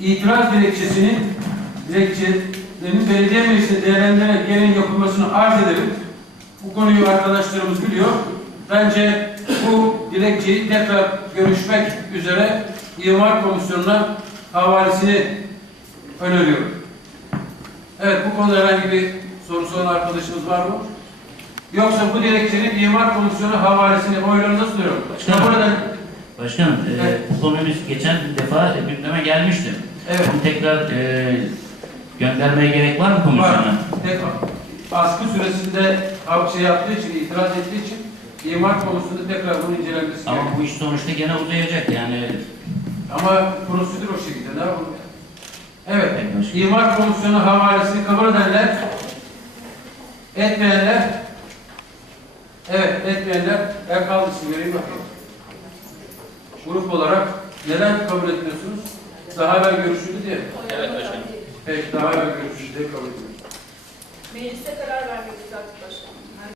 itiraz dilekçesinin dilekçenin belediye meclisinde değerlendirerek gelin yapılmasını arz ederim. Bu konuyu arkadaşlarımız biliyor. Bence bu dilekçeyi tekrar görüşmek üzere İmar Komisyonu'na havalesini öneriyorum. Evet, bu konuda herhangi bir sorusu olan arkadaşımız var mı? Yoksa bu dilekçenin İmar Komisyonu havalesini oylarına sunuyorum. Kabul eden- Başkanım, e, Evet. bu konuyu biz geçen defa gündeme gelmişti. Evet. Bunu tekrar e, göndermeye gerek var mı komisyona? Var. Tek baskı süresinde şey yaptığı için, itiraz ettiği için imar konusunda tekrar bunun incelenmesi Ama gerekiyor. bu iş sonuçta gene uzayacak yani. Ama prosedür o şekilde. Ne yapalım? Evet. Evet. İmar Komisyonu havalesini kabul edenler, etmeyenler, evet etmeyenler, el kaldırsın göreyim bakalım. Grup olarak neden kabul etmiyorsunuz? Daha evvel görüşüldü diye. Evet başkanım. Peki daha evvel görüşüldü diye kabul ediyoruz. Mecliste karar vermek artık başkanım.